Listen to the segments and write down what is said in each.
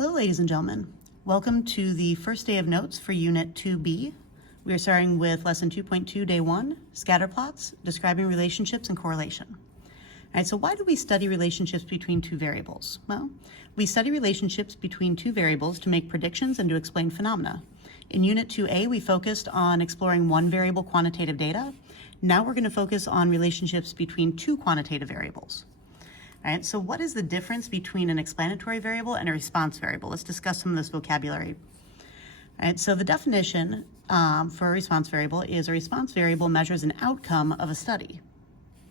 Hello, ladies and gentlemen. Welcome to the first day of notes for Unit 2B. We are starting with Lesson 2.2, Day 1, Scatterplots, Describing Relationships and Correlation. All right, so why do we study relationships between two variables? Well, we study relationships between two variables to make predictions and to explain phenomena. In Unit 2A, we focused on exploring one variable quantitative data. Now we're going to focus on relationships between two quantitative variables. All right, so what is the difference between an explanatory variable and a response variable? Let's discuss some of this vocabulary. All right, so the definition for a response variable is a response variable measures an outcome of a study.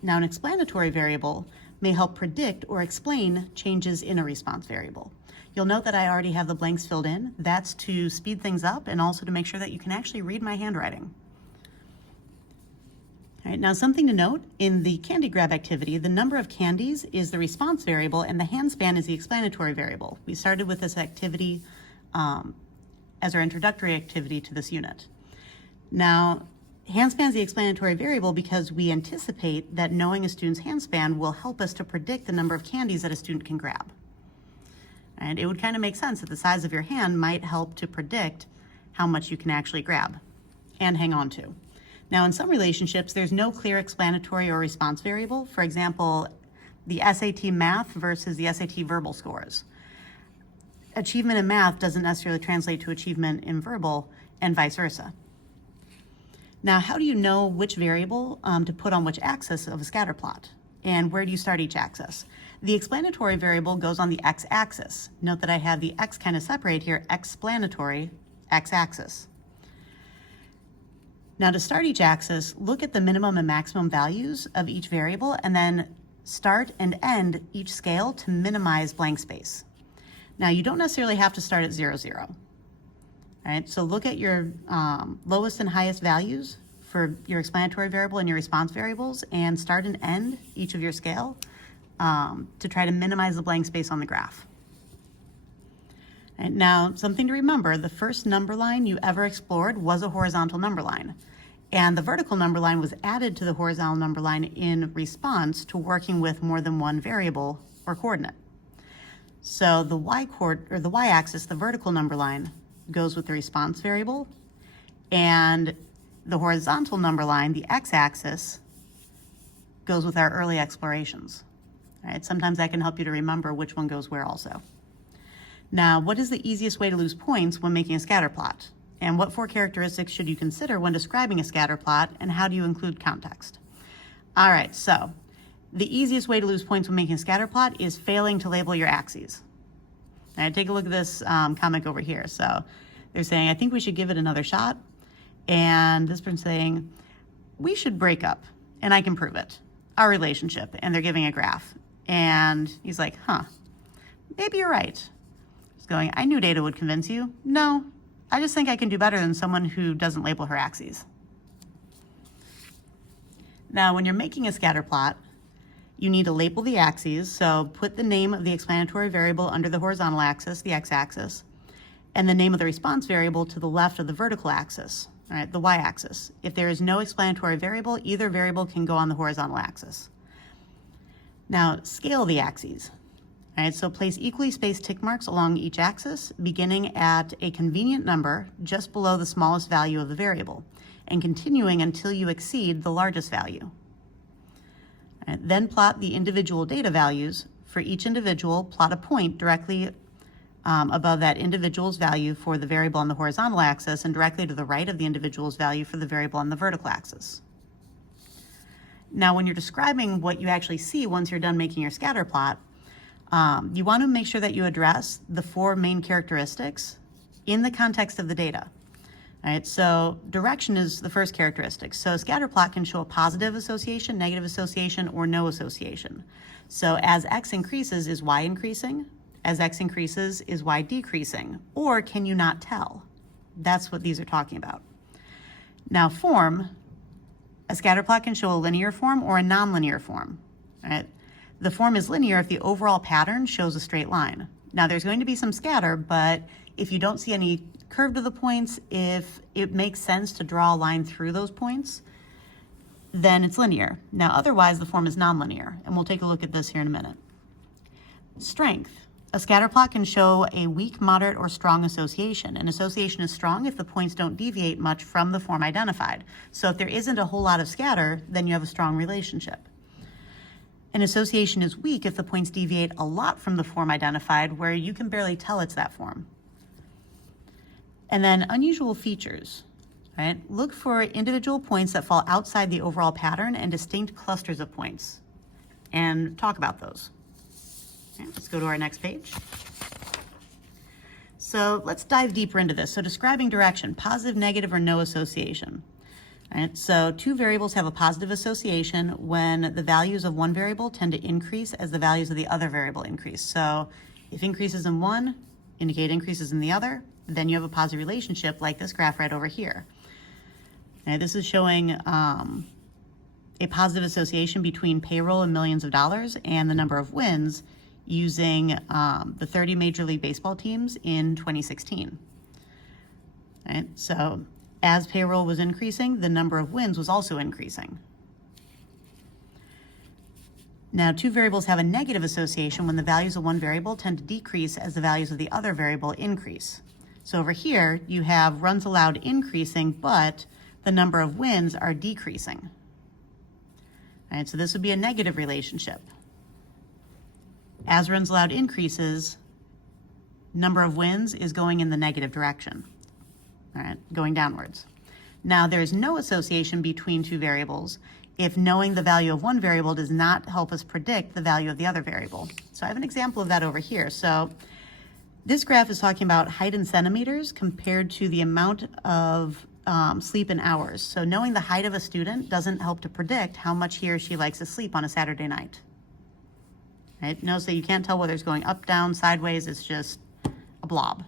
Now, an explanatory variable may help predict or explain changes in a response variable. You'll note that I already have the blanks filled in. That's to speed things up and also to make sure that you can actually read my handwriting. All right, now something to note, in the candy grab activity, the number of candies is the response variable and the handspan is the explanatory variable. We started with this activity as our introductory activity to this unit. Now, handspan is the explanatory variable because we anticipate that knowing a student's handspan will help us to predict the number of candies that a student can grab. And it would kind of make sense that the size of your hand might help to predict how much you can actually grab and hang on to. Now, in some relationships, there's no clear explanatory or response variable. For example, the SAT math versus the SAT verbal scores. Achievement in math doesn't necessarily translate to achievement in verbal, and vice versa. Now, how do you know which variable to put on which axis of a scatter plot? And where do you start each axis? The explanatory variable goes on the x-axis. Note that I have the x kind of separated here, explanatory, x-axis. Now, to start each axis, look at the minimum and maximum values of each variable and then start and end each scale to minimize blank space. Now, you don't necessarily have to start at 0, 0. All right, so look at your lowest and highest values for your explanatory variable and your response variables and start and end each of your scale to try to minimize the blank space on the graph. And now, something to remember, the first number line you ever explored was a horizontal number line. And the vertical number line was added to the horizontal number line in response to working with more than one variable or coordinate. So the y-axis, the vertical number line, goes with the response variable, and the horizontal number line, the x-axis, goes with our early explorations. All right, sometimes that can help you to remember which one goes where also. Now, what is the easiest way to lose points when making a scatter plot? And what 4 characteristics should you consider when describing a scatter plot, and how do you include context? All right, so the easiest way to lose points when making a scatter plot is failing to label your axes. All right, take a look at this comic over here. So they're saying, I think we should give it another shot. And this person's saying, we should break up, and I can prove it, our relationship. And they're giving a graph. And he's like, maybe you're right. He's going, I knew data would convince you. No. I just think I can do better than someone who doesn't label her axes. Now, when you're making a scatter plot, you need to label the axes. So put the name of the explanatory variable under the horizontal axis, the x-axis, and the name of the response variable to the left of the vertical axis, all right, the y-axis. If there is no explanatory variable, either variable can go on the horizontal axis. Now, scale the axes. All right, so place equally spaced tick marks along each axis, beginning at a convenient number just below the smallest value of the variable, and continuing until you exceed the largest value. All right, then plot the individual data values. For each individual, plot a point directly above that individual's value for the variable on the horizontal axis and directly to the right of the individual's value for the variable on the vertical axis. Now, when you're describing what you actually see once you're done making your scatter plot, you want to make sure that you address the 4 main characteristics in the context of the data. All right, so direction is the first characteristic. So a scatter plot can show a positive association, negative association, or no association. So as x increases, is y increasing? As x increases, is y decreasing? Or can you not tell? That's what these are talking about. Now, form, a scatter plot can show a linear form or a nonlinear form. All right? The form is linear if the overall pattern shows a straight line. Now, there's going to be some scatter, but if you don't see any curve to the points, if it makes sense to draw a line through those points, then it's linear. Now, otherwise, the form is nonlinear, and we'll take a look at this here in a minute. Strength. A scatter plot can show a weak, moderate, or strong association. An association is strong if the points don't deviate much from the form identified. So if there isn't a whole lot of scatter, then you have a strong relationship. An association is weak if the points deviate a lot from the form identified, where you can barely tell it's that form. And then unusual features, right? Look for individual points that fall outside the overall pattern and distinct clusters of points, and talk about those. Okay, let's go to our next page. So let's dive deeper into this. So describing direction, positive, negative, or no association. All right, so two variables have a positive association when the values of one variable tend to increase as the values of the other variable increase. So if increases in one indicate increases in the other, then you have a positive relationship like this graph right over here. Now, this is showing a positive association between payroll and millions of dollars and the number of wins using the 30 Major League Baseball teams in 2016. Right? So as payroll was increasing, the number of wins was also increasing. Now, two variables have a negative association when the values of one variable tend to decrease as the values of the other variable increase. So over here, you have runs allowed increasing, but the number of wins are decreasing. All right, so this would be a negative relationship. As runs allowed increases, number of wins is going in the negative direction, all right, going downwards. Now, there's no association between two variables if knowing the value of one variable does not help us predict the value of the other variable. So I have an example of that over here. So this graph is talking about height in centimeters compared to the amount of sleep in hours. So knowing the height of a student doesn't help to predict how much he or she likes to sleep on a Saturday night. Right? Notice that you can't tell whether it's going up, down, sideways, it's just a blob.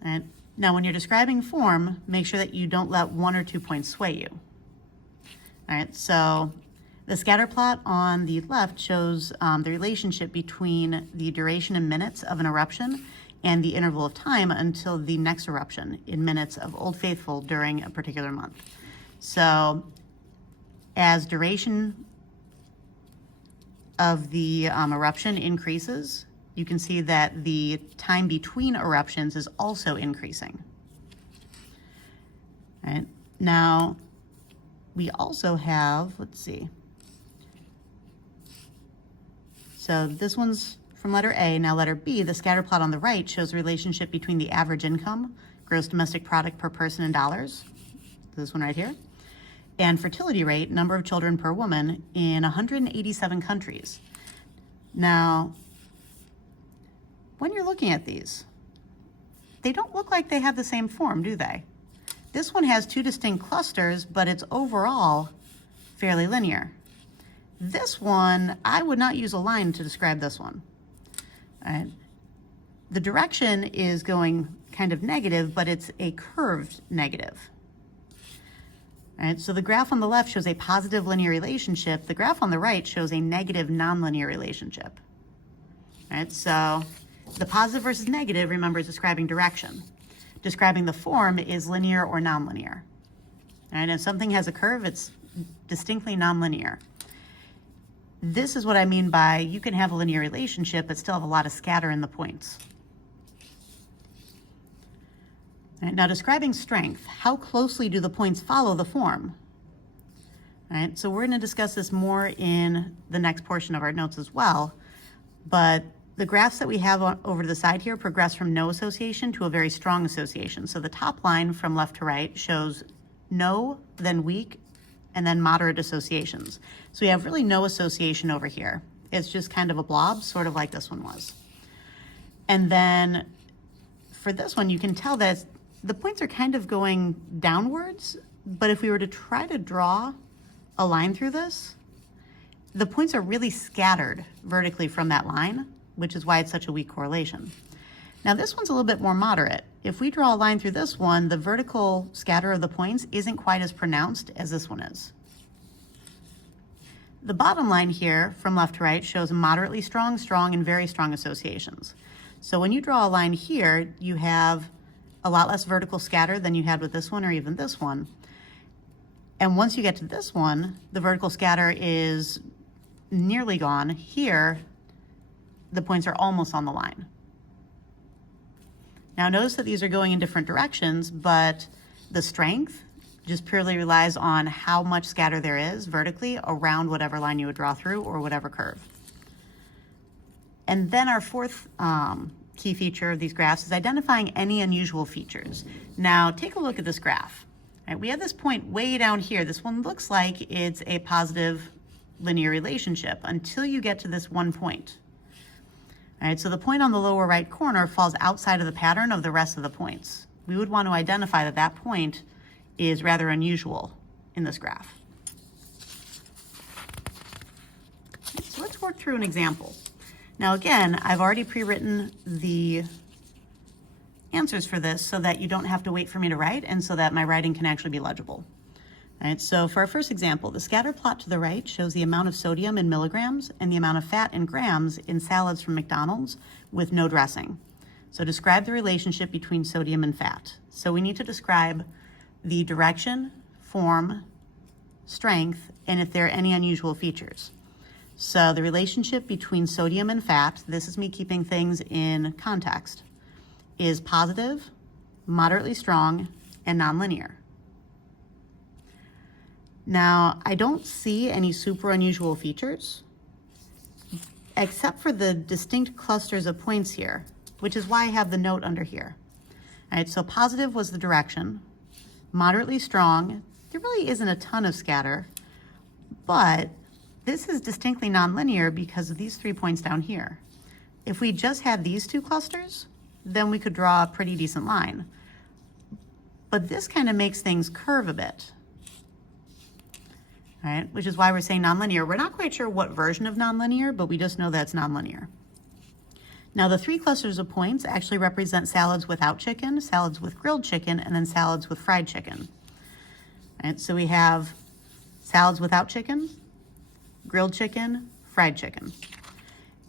And now when you're describing form, make sure that you don't let 1 or 2 points sway you. All right, so the scatter plot on the left shows the relationship between the duration in minutes of an eruption and the interval of time until the next eruption in minutes of Old Faithful during a particular month. So as duration of the eruption increases, you can see that the time between eruptions is also increasing. All right, now we also have, let's see. So this one's from letter A. Now letter B, the scatter plot on the right shows a relationship between the average income, gross domestic product per person in dollars, this one right here, and fertility rate, number of children per woman in 187 countries. Now, when you're looking at these, they don't look like they have the same form, do they? This one has two distinct clusters, but it's overall fairly linear. This one, I would not use a line to describe this one. All right. The direction is going kind of negative, but it's a curved negative. All right, so the graph on the left shows a positive linear relationship. The graph on the right shows a negative nonlinear relationship. All right, so the positive versus negative, remember, is describing direction. Describing the form is linear or nonlinear. All right, if something has a curve, it's distinctly nonlinear. This is what I mean by you can have a linear relationship but still have a lot of scatter in the points. All right, now describing strength, how closely do the points follow the form? All right, so we're going to discuss this more in the next portion of our notes as well, but the graphs that we have over to the side here progress from no association to a very strong association. So the top line from left to right shows no, then weak, and then moderate associations. So we have really no association over here. It's just kind of a blob, sort of like this one was. And then for this one, you can tell that the points are kind of going downwards, but if we were to try to draw a line through this, the points are really scattered vertically from that line, which is why it's such a weak correlation. Now this one's a little bit more moderate. If we draw a line through this one, the vertical scatter of the points isn't quite as pronounced as this one is. The bottom line here from left to right shows moderately strong, strong, and very strong associations. So when you draw a line here, you have a lot less vertical scatter than you had with this one or even this one. And once you get to this one, the vertical scatter is nearly gone. Here, the points are almost on the line. Now notice that these are going in different directions, but the strength just purely relies on how much scatter there is vertically around whatever line you would draw through or whatever curve. And then our fourth key feature of these graphs is identifying any unusual features. Now take a look at this graph. Right, we have this point way down here. This one looks like it's a positive linear relationship until you get to this one point. All right, so the point on the lower right corner falls outside of the pattern of the rest of the points. We would want to identify that that point is rather unusual in this graph. So let's work through an example. Now again, I've already pre-written the answers for this so that you don't have to wait for me to write and so that my writing can actually be legible. All right, so for our first example, the scatter plot to the right shows the amount of sodium in milligrams and the amount of fat in grams in salads from McDonald's with no dressing. So describe the relationship between sodium and fat. So we need to describe the direction, form, strength, and if there are any unusual features. So the relationship between sodium and fat, this is me keeping things in context, is positive, moderately strong, and nonlinear. Now, I don't see any super unusual features, except for the distinct clusters of points here, which is why I have the note under here. All right, so positive was the direction, moderately strong, there really isn't a ton of scatter, but this is distinctly nonlinear because of these 3 points down here. If we just had these two clusters, then we could draw a pretty decent line. But this kind of makes things curve a bit, right? Which is why we're saying nonlinear. We're not quite sure what version of nonlinear, but we just know that it's nonlinear. Now the 3 clusters of points actually represent salads without chicken, salads with grilled chicken, and then salads with fried chicken. Right, so we have salads without chicken, grilled chicken, fried chicken.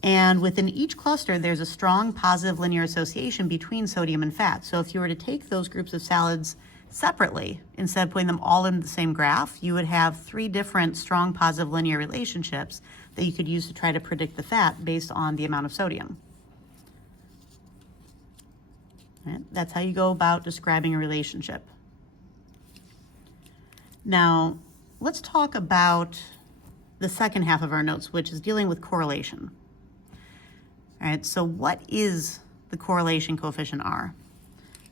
And within each cluster, there's a strong positive linear association between sodium and fat. So if you were to take those groups of salads separately, instead of putting them all in the same graph, you would have 3 different strong positive linear relationships that you could use to try to predict the fat based on the amount of sodium. Right? That's how you go about describing a relationship. Now, let's talk about the second half of our notes, which is dealing with correlation. All right, so what is the correlation coefficient R?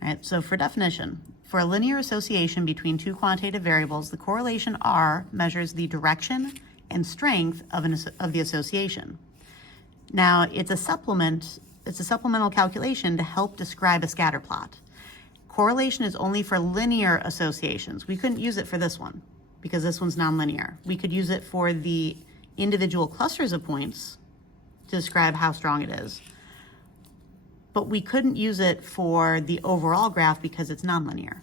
All right, so for definition, for a linear association between 2 quantitative variables, the correlation R measures the direction and strength of the association. Now, it's a supplemental calculation to help describe a scatter plot. Correlation is only for linear associations. We couldn't use it for this one because this one's nonlinear. We could use it for the individual clusters of points to describe how strong it is. But we couldn't use it for the overall graph because it's nonlinear.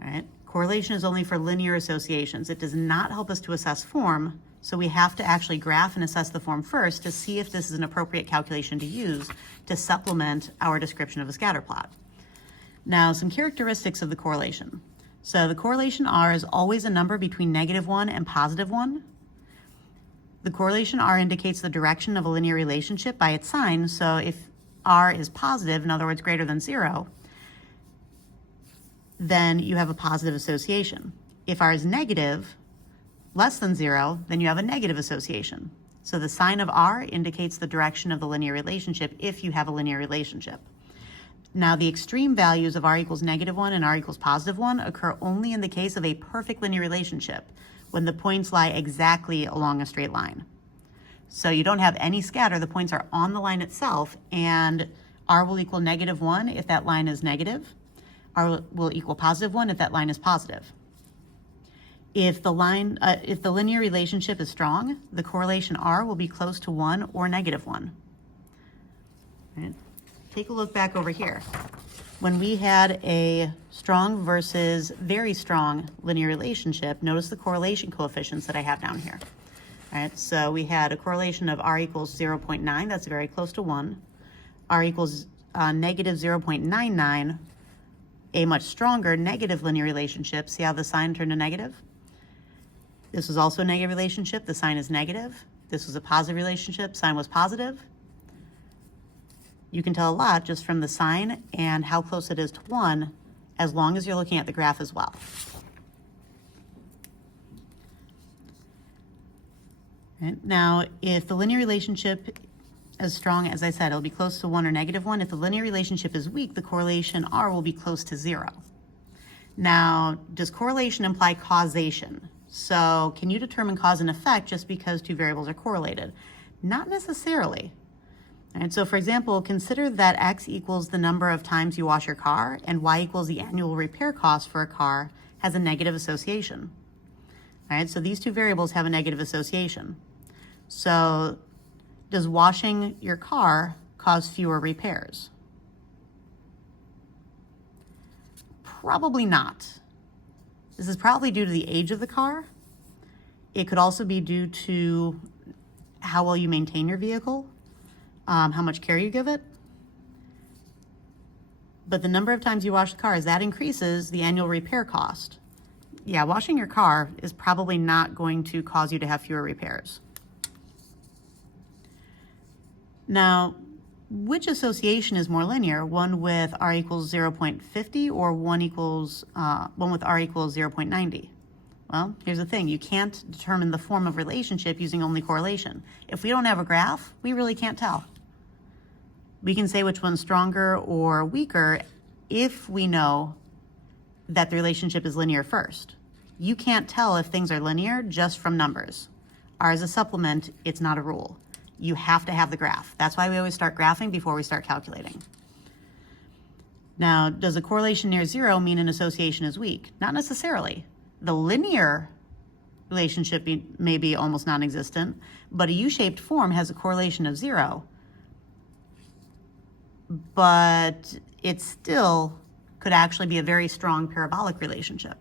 All right? Correlation is only for linear associations. It does not help us to assess form, so we have to actually graph and assess the form first to see if this is an appropriate calculation to use to supplement our description of a scatter plot. Now, some characteristics of the correlation. So the correlation R is always a number between -1 and +1. The correlation R indicates the direction of a linear relationship by its sign. So if R is positive, in other words, greater than 0, then you have a positive association. If R is negative, less than 0, then you have a negative association. So the sign of R indicates the direction of the linear relationship if you have a linear relationship. Now, the extreme values of R equals -1 and R equals +1 occur only in the case of a perfect linear relationship, when the points lie exactly along a straight line. So you don't have any scatter, the points are on the line itself, and R will equal -1 if that line is negative. R will equal +1 if that line is positive. If the linear relationship is strong, the correlation R will be close to 1 or -1. Right? Take a look back over here. When we had a strong versus very strong linear relationship, notice the correlation coefficients that I have down here. All right, so we had a correlation of R equals 0.9, that's very close to 1. R equals -0.99, a much stronger negative linear relationship. See how the sign turned to negative? This was also a negative relationship, the sign is negative. This was a positive relationship, sign was positive. You can tell a lot just from the sign and how close it is to 1, as long as you're looking at the graph as well. Right. Now, if the linear relationship is strong, as I said, it'll be close to 1 or -1. If the linear relationship is weak, the correlation R will be close to 0. Now, does correlation imply causation? So can you determine cause and effect just because two variables are correlated? Not necessarily. All right, so for example, consider that X equals the number of times you wash your car and Y equals the annual repair cost for a car has a negative association. All right, so these two variables have a negative association. So does washing your car cause fewer repairs? Probably not. This is probably due to the age of the car. It could also be due to how well you maintain your vehicle, how much care you give it. But the number of times you wash the car, as that increases the annual repair cost. Yeah, washing your car is probably not going to cause you to have fewer repairs. Now, which association is more linear? One with R equals 0.50 or one with R equals 0.90? Well, here's the thing. You can't determine the form of relationship using only correlation. If we don't have a graph, we really can't tell. We can say which one's stronger or weaker if we know that the relationship is linear first. You can't tell if things are linear just from numbers. R is a supplement, it's not a rule. You have to have the graph. That's why we always start graphing before we start calculating. Now, does a correlation near 0 mean an association is weak? Not necessarily. The linear relationship may be almost non-existent, but a U-shaped form has a correlation of 0, but it still could actually be a very strong parabolic relationship.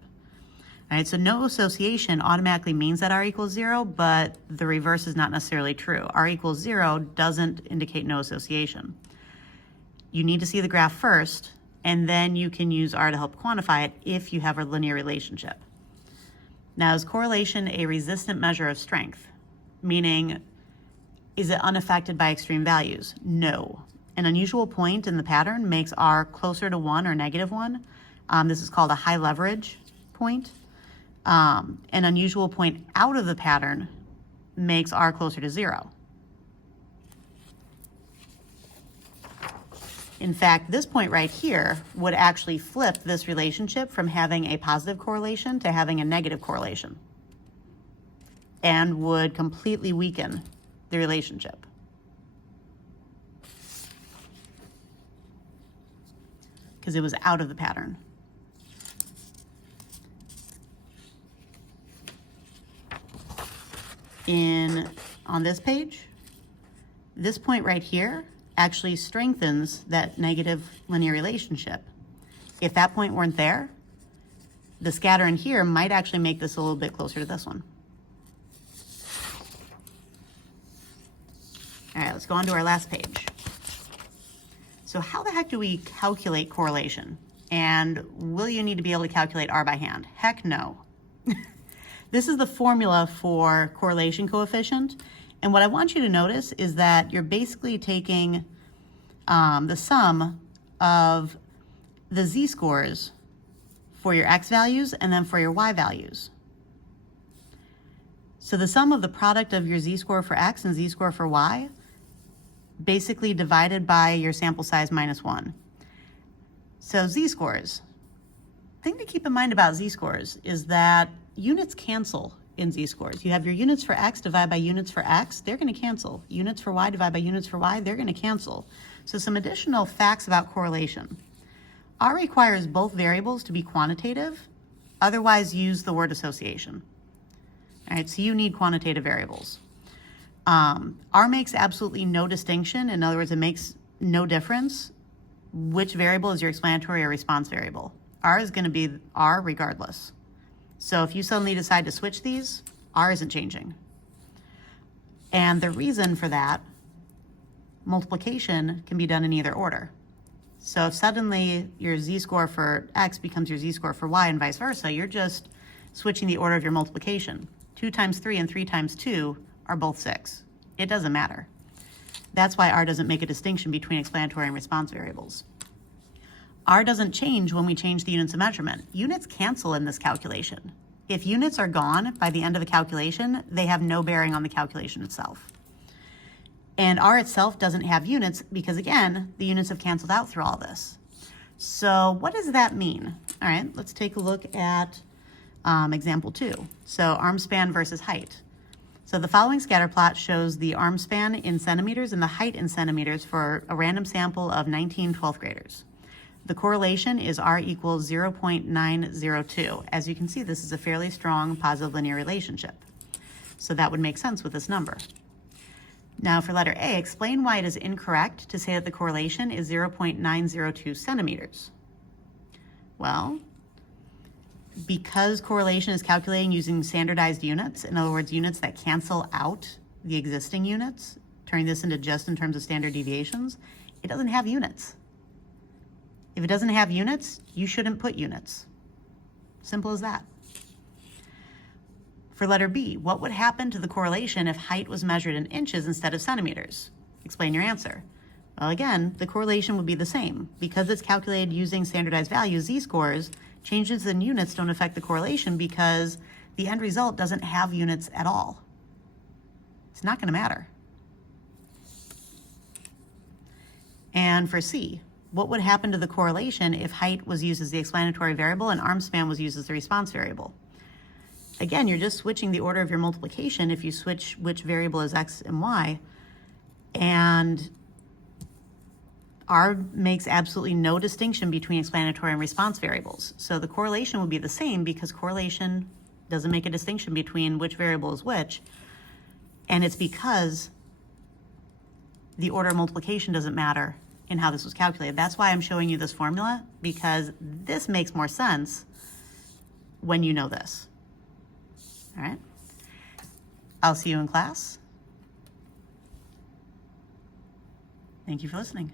All right, so no association automatically means that R equals 0, but the reverse is not necessarily true. R equals 0 doesn't indicate no association. You need to see the graph first, and then you can use R to help quantify it if you have a linear relationship. Now, is correlation a resistant measure of strength? Meaning, is it unaffected by extreme values? No. An unusual point in the pattern makes R closer to 1 or -1. This is called a high leverage point. An unusual point out of the pattern makes R closer to 0. In fact, this point right here would actually flip this relationship from having a positive correlation to having a negative correlation, and would completely weaken the relationship. Because it was out of the pattern. On this page, this point right here actually strengthens that negative linear relationship. If that point weren't there, the scatter in here might actually make this a little bit closer to this one. All right, let's go on to our last page. So how the heck do we calculate correlation? And will you need to be able to calculate R by hand? Heck no. This is the formula for correlation coefficient. And what I want you to notice is that you're basically taking the sum of the z-scores for your x values and then for your y values. So the sum of the product of your z-score for x and z-score for y, basically divided by your sample size -1. So z-scores. The thing to keep in mind about z-scores is that units cancel in z-scores. You have your units for x divided by units for x, they're going to cancel. Units for y divided by units for y, they're going to cancel. So some additional facts about correlation. R requires both variables to be quantitative, otherwise use the word association. All right, so you need quantitative variables. R makes absolutely no distinction. In other words, it makes no difference which variable is your explanatory or response variable. R is going to be R regardless. So if you suddenly decide to switch these, R isn't changing. And the reason for that, multiplication can be done in either order. So if suddenly your z-score for x becomes your z-score for y and vice versa, you're just switching the order of your multiplication. 2 times 3 and 3 times 2 are both 6. It doesn't matter. That's why R doesn't make a distinction between explanatory and response variables. R doesn't change when we change the units of measurement. Units cancel in this calculation. If units are gone by the end of the calculation, they have no bearing on the calculation itself. And R itself doesn't have units because, again, the units have canceled out through all this. So what does that mean? All right, let's take a look at example 2. So arm span versus height. So the following scatter plot shows the arm span in centimeters and the height in centimeters for a random sample of 19 12th graders. The correlation is R equals 0.902. As you can see, this is a fairly strong positive linear relationship. So that would make sense with this number. Now for letter A, explain why it is incorrect to say that the correlation is 0.902 centimeters. Well, because correlation is calculating using standardized units, in other words, units that cancel out the existing units, turning this into just in terms of standard deviations, it doesn't have units. If it doesn't have units, you shouldn't put units. Simple as that. For letter B, what would happen to the correlation if height was measured in inches instead of centimeters? Explain your answer. Well, again, the correlation would be the same. Because it's calculated using standardized values, z-scores, changes in units don't affect the correlation because the end result doesn't have units at all. It's not going to matter. And for C, what would happen to the correlation if height was used as the explanatory variable and arm span was used as the response variable? Again, you're just switching the order of your multiplication if you switch which variable is x and y. And R makes absolutely no distinction between explanatory and response variables. So the correlation would be the same because correlation doesn't make a distinction between which variable is which. And it's because the order of multiplication doesn't matter in how this was calculated. That's why I'm showing you this formula, because this makes more sense when you know this. All right. I'll see you in class. Thank you for listening.